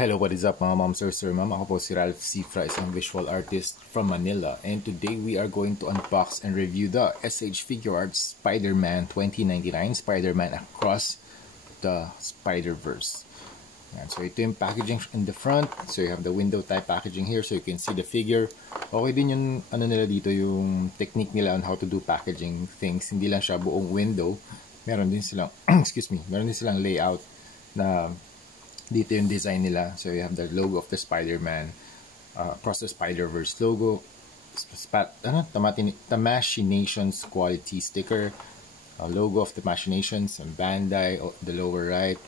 Hello, what is up mga ma'am, sir, ma'am? Ako po si Ralph Cifra, isang visual artist from Manila. And today we are going to unbox and review the SH Figuarts Spider-Man 2099, Spider-Man Across the Spider-Verse. Yan. So ito yung packaging in the front. So you have the window type packaging here so you can see the figure. Okay din yung ano nila dito, yung technique nila on how to do packaging things. Hindi lang siya buong window. Meron din silang, excuse me, meron din silang layout na dito yung design nila. So you have the logo of the Spider-Man, Across the Spider-Verse logo, Tamashinations quality sticker, logo of the Machinations, and Bandai, the lower right.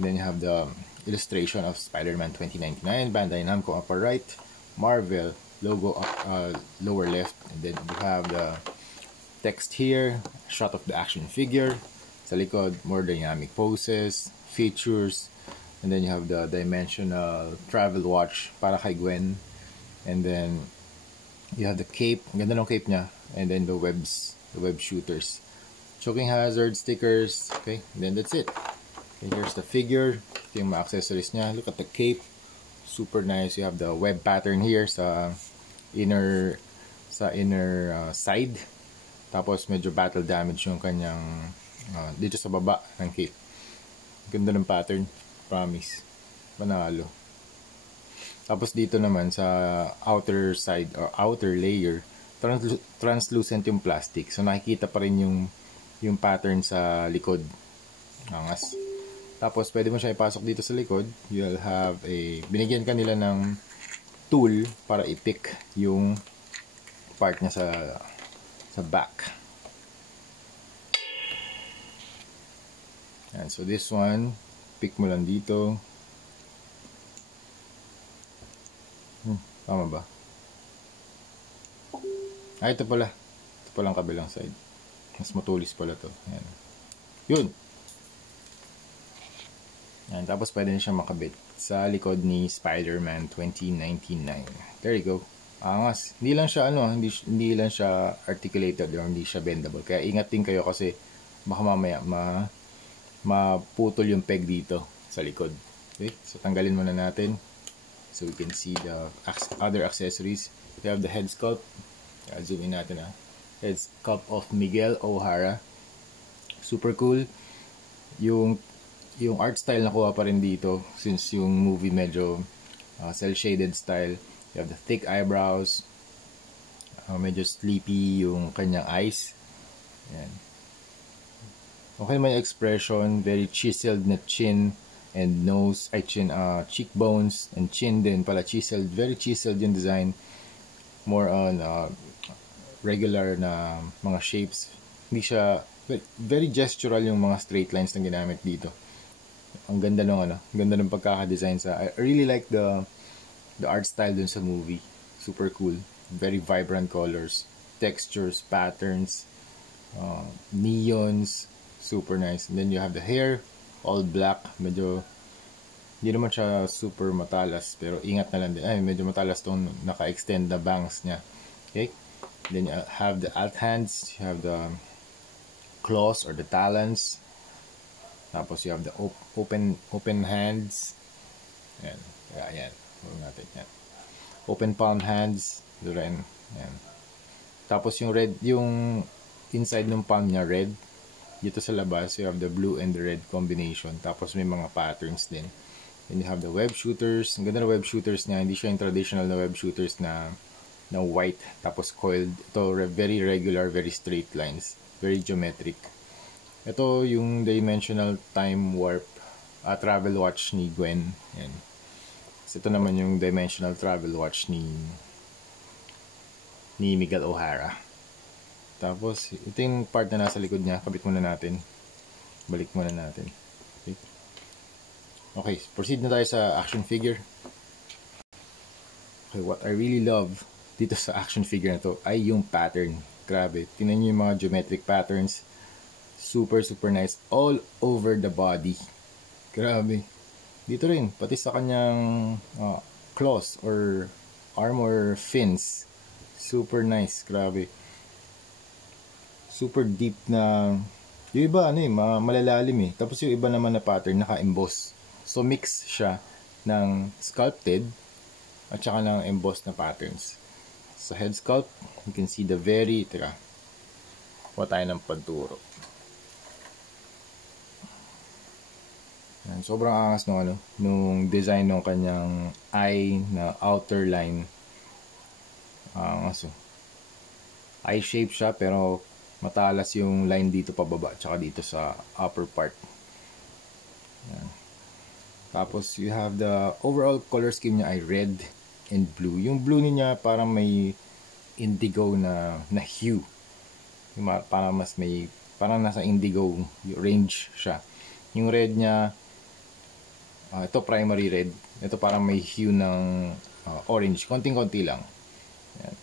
And then you have the illustration of Spider-Man 2099, Bandai Namco upper right, Marvel logo up lower left, and then you have the text here, shot of the action figure. Sa likod, more dynamic poses, features. And then you have the dimensional travel watch para kay Gwen. And then you have the cape. Ang ganda ng cape niya. And then the web shooters. Choking hazard stickers. Okay, and then that's it. Okay, here's the figure. Ito yung mga accessories niya. Look at the cape. Super nice. You have the web pattern here sa inner side. Tapos medyo battle damage yung kanyang dito sa baba ng cape. Ganda ng pattern. Promise. Manalo. Tapos dito naman sa outer side or outer layer, translucent yung plastic. So nakikita pa rin yung pattern sa likod. Angas. Tapos pwede mo siya ipasok dito sa likod. You'll have binigyan ka nila ng tool para i-pick yung part niya sa back. And so this one, pick mo lang dito. Tama ba? Ito pala. Ito palang kabilang side. Mas matulis pala to. Ayan. Yun. Ayan. Tapos pwede na siya makabit sa likod ni Spider-Man 2099. There you go. Angas. Hindi lang siya hindi lang siya articulated or hindi siya bendable. Kaya ingat din kayo kasi baka mamaya maputol yung peg dito sa likod. Okay, so tanggalin muna natin so we can see the other accessories. We have the head sculpt. Zoom in natin head sculpt of Miguel O'Hara. Super cool. Yung art style nakuha pa rin dito since yung movie medyo cel shaded style. You have the thick eyebrows, medyo sleepy yung kanyang eyes. Ayan. Okay naman yung expression, very chiseled na chin and nose, cheekbones and chin din pala chiseled, very chiseled yung design. More on regular na mga shapes. Hindi siya, very gestural yung mga straight lines na ginamit dito. Ang ganda ng pagkaka-design sa, I really like the art style dun sa movie. Super cool. Very vibrant colors, textures, patterns, neons. Super nice. And then you have the hair, all black. Medyo, hindi naman siya super matalas. Pero ingat na lang din. Ay, medyo matalas tong naka-extend na bangs niya. Okay? Then you have the alt hands. You have the claws or the talons. Tapos you have the open hands. Ayan. Ayan. Natin. Ayan. Open palm hands. Ayan. Tapos yung red, yung inside ng palm niya, red. Dito sa labas, you have the blue and the red combination. Tapos may mga patterns din. Then you have the web shooters. Ang ganda ng web shooters niya. Hindi siya yung traditional na web shooters na white. Tapos coiled. Ito, very regular, very straight lines. Very geometric. Ito yung dimensional time warp travel watch ni Gwen. Yan. So, ito naman yung dimensional travel watch ni Miguel O'Hara. Tapos, ito yung part na nasa likod niya. Kabit muna natin. Balik muna natin. Okay, proceed na tayo sa action figure. Okay, what I really love dito sa action figure na to ay yung pattern. Grabe. Tingnan nyo yung mga geometric patterns. Super, super nice. All over the body. Grabe. Dito rin, pati sa kanyang claws or armor fins. Super nice. Grabe. Super deep na, yung iba malalalim Tapos yung iba naman na pattern naka-emboss. So mix siya ng sculpted at saka ng embossed na patterns. Sa head sculpt, you can see the very, kuha tayo ng pagturo. Sobrang angas nung design ng kanyang eye na outer line. Eye shape siya pero matalas yung line dito pababa tsaka dito sa upper part. Yan. Tapos you have the overall color scheme niya ay red and blue. Yung blue niya parang may indigo na hue. Parang nasa indigo range siya. Yung red niya, ito primary red. Ito parang may hue ng orange. Konting-konti lang. Yan.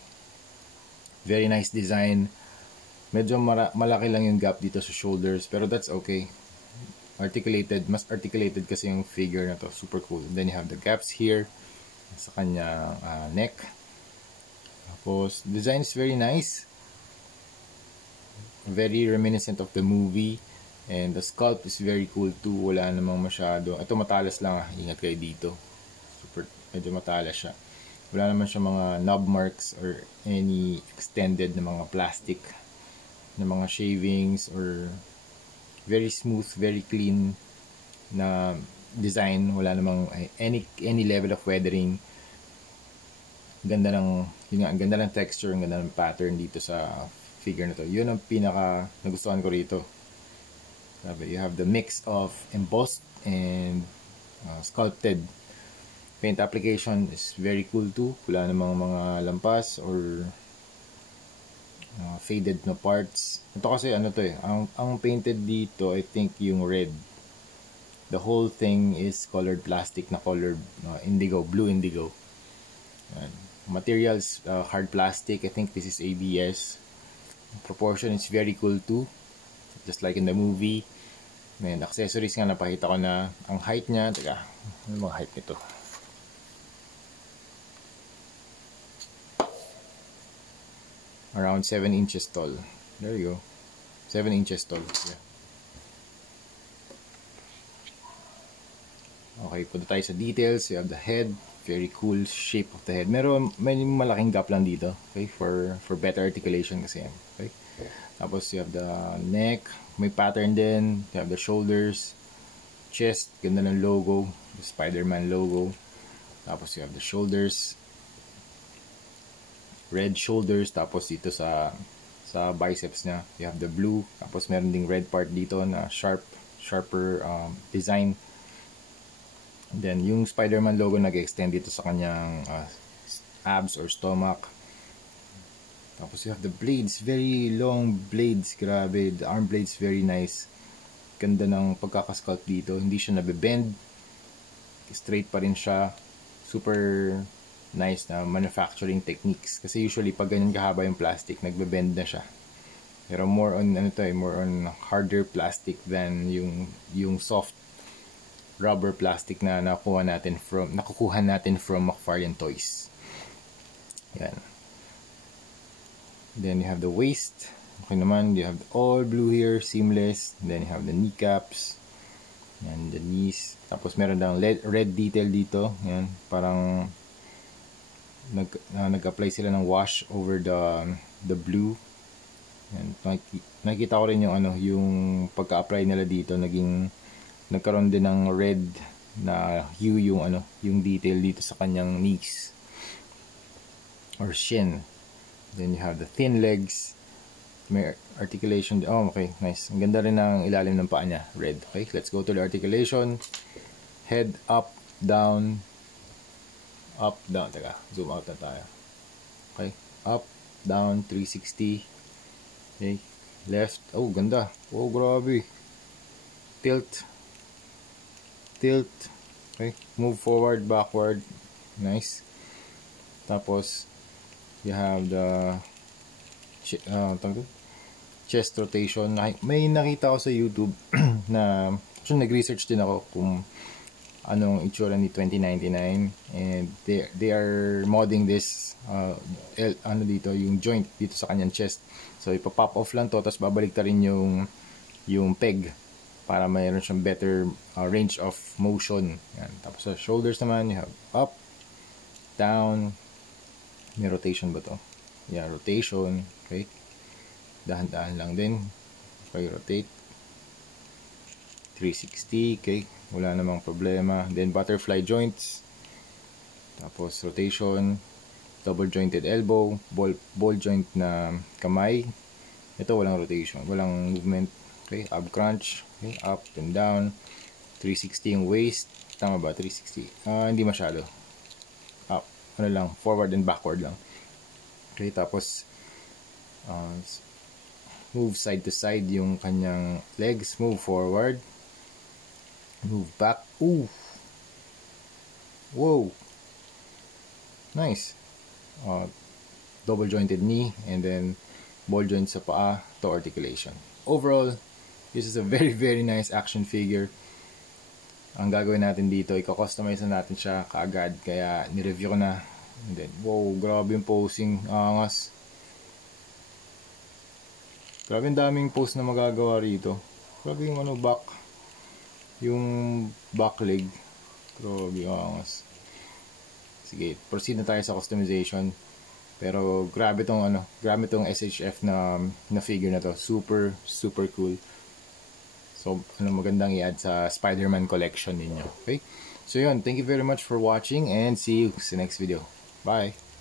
Very nice design. Medyo malaki lang yung gap dito sa shoulders. Pero that's okay. Mas articulated kasi yung figure na to. Super cool. And then you have the gaps here sa kanya neck. Tapos, design is very nice. Very reminiscent of the movie. And the sculpt is very cool too. Wala namang masyado. Ito matalas lang. Ingat kayo dito. Medyo matalas siya. Wala naman siya mga knob marks or any extended na mga plastic na mga shavings or very smooth, very clean na design. Wala namang any level of weathering. Ganda ng texture, ganda ng pattern dito sa figure na to. Yun ang pinaka nagustuhan ko rito. You have the mix of embossed and sculpted. Paint application is very cool too. Wala namang mga lampas or faded na parts. Ito kasi ang painted dito, I think yung red. The whole thing is colored plastic na colored indigo, blue indigo. Materials, hard plastic. I think this is ABS. Proportion is very cool too. Just like in the movie. And accessories nga, napakita ko na ang height niya. Ano mga height nito? Around 7 inches tall. There you go. 7 inches tall. Yeah. Okay, punta tayo sa details. You have the head. Very cool shape of the head. May malaking gap lang dito. Okay, for better articulation kasi. Okay. Tapos you have the neck. May pattern din. You have the shoulders. Chest. Ganda ng logo. The Spider-Man logo. Tapos you have the shoulders. Red shoulders. Tapos dito sa biceps niya, you have the blue. Tapos meron ding red part dito na sharper design. And then yung Spider-Man logo nag-extend dito sa kanyang abs or stomach. Tapos you have the blades, very long blades, grabe. The arm blades very nice. Ganda ng pagkakasculpt dito. Hindi siya nabe-bend. Straight pa rin siya. Super nice na manufacturing techniques. Kasi usually pag ganyan kahaba yung plastic, nagbe-bend na siya. Pero more on more on harder plastic than yung soft rubber plastic na nakukuha natin from McFarlane Toys. Yan. Then you have the waist. Okay naman, you have all blue here, seamless. Then you have the kneecaps and the knees. Tapos meron lang red detail dito. Yan, parang nag-apply sila ng wash over the blue. Yan, nakikita ko rin yung pagka-apply nila dito, nagkaroon din ng red na hue yung detail dito sa kanyang knees or shin. Then you have the thin legs. May articulation. Oh, okay, nice. Ang ganda rin ng ilalim ng paa niya, red. Okay, let's go to the articulation. Head up, down. Up, down. Teka, zoom out na tayo. Okay, up, down, 360. Okay, left. Oh, ganda. Oh, grabe. Tilt. Okay, move forward, backward. Nice. Tapos you have the chest rotation. May nakita ko sa YouTube na nag-research din ako kung anong itsura ni 2099, and they are modding this dito yung joint dito sa kanyang chest. So ipa-pop off lang to, tapos babalik ta rin yung peg para mayroon siyang better range of motion. Yan. Tapos sa shoulders naman, you have up, down, may rotation ba to? Yeah, rotation. Okay. Dahan-dahan lang din. Okay, rotate. 360. Okay. Wala namang problema. Then butterfly joints. Tapos rotation. Double jointed elbow. Ball joint na kamay. Ito walang rotation. Walang movement. Okay. Ab crunch. Okay. Up and down. 360 yung waist. Tama ba? 360. Hindi masyado. Up. Ano lang. Forward and backward lang. Okay. Tapos move side to side yung kanyang legs. Move forward. Move back. Ooh. Whoa. Nice. Double jointed knee and then ball joint sa paa to articulation. Overall, this is a very very nice action figure. Ang gagawin natin dito, i-customize na natin siya kaagad. Kaya ni-review ko na. And then, wow, grabe yung posing. Angas. Grabe yung daming pose na magagawa rito. Grabe yung back. Yung back leg. Grabe, angas. Sige, proceed na tayo sa customization. Pero grabe tong SHF na figure na to. Super super cool. So magandang i-add sa Spider-Man collection ninyo. Okay? So yun, thank you very much for watching and see you sa next video. Bye.